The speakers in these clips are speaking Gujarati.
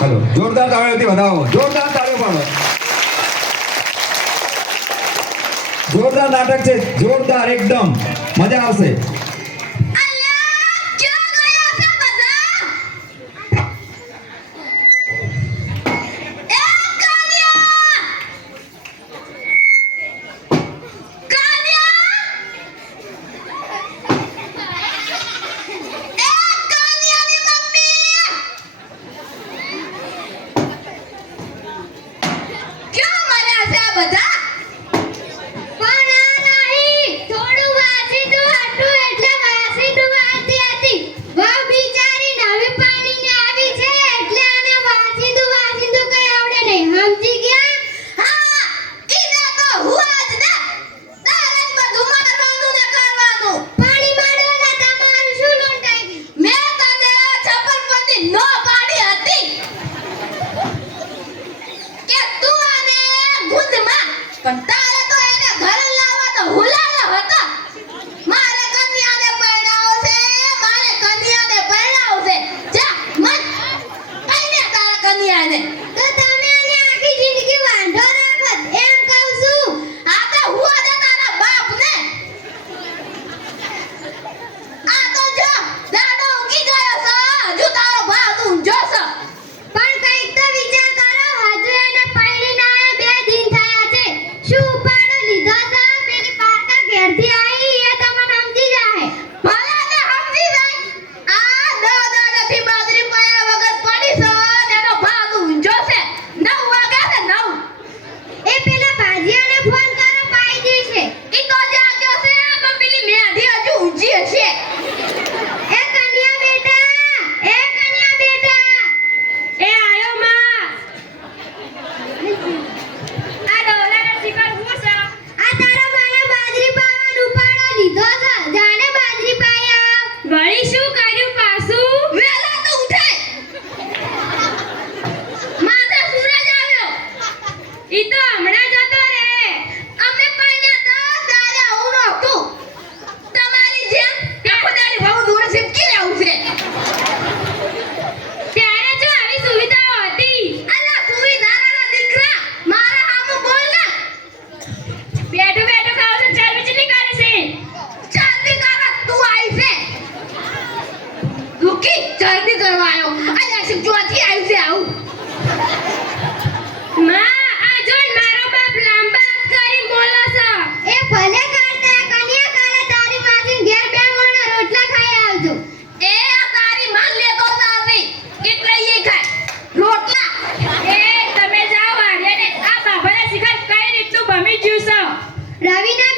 હલો જોરદાર તાળીઓથી વધાવો. જોરદાર તાળીઓ પણ જોરદાર નાટક છે જોરદાર એકદમ. મજા આવશે. રાવીના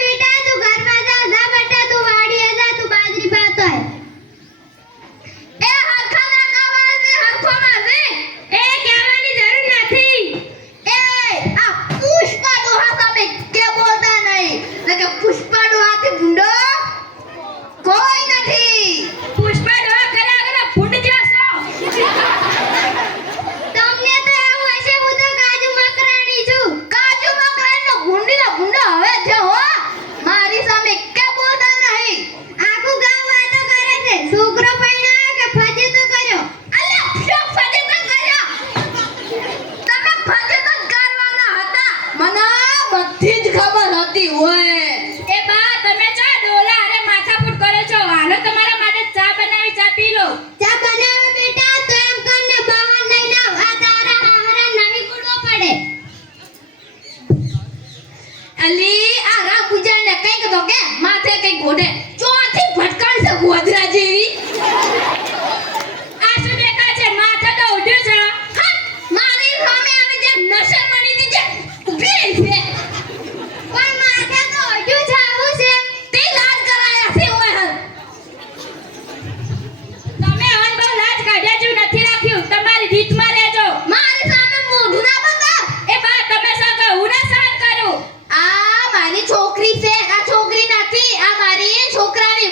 છોકરાની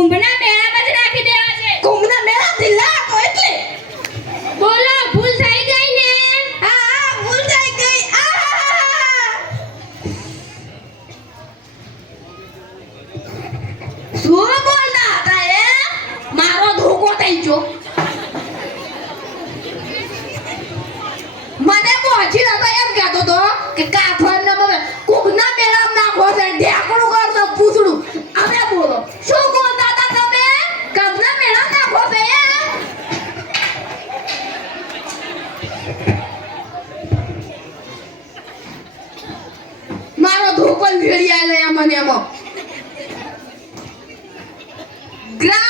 કુંભના મેળામાં જ રાખી દેવા છે. કુંભના મેળા દિલ્લા તો એટલે? બોલો ભૂલ થઈ ગઈ ને? હા હા ભૂલ થઈ ગઈ. આ શું બોલતા હતા એ? મારો ધોકો થઈ ગયો. મને પહોંચી હતો એમ કહેતો તો કે કાફર મારો ધોપલ ભેળિયા લે મને એમાં ગ્રામ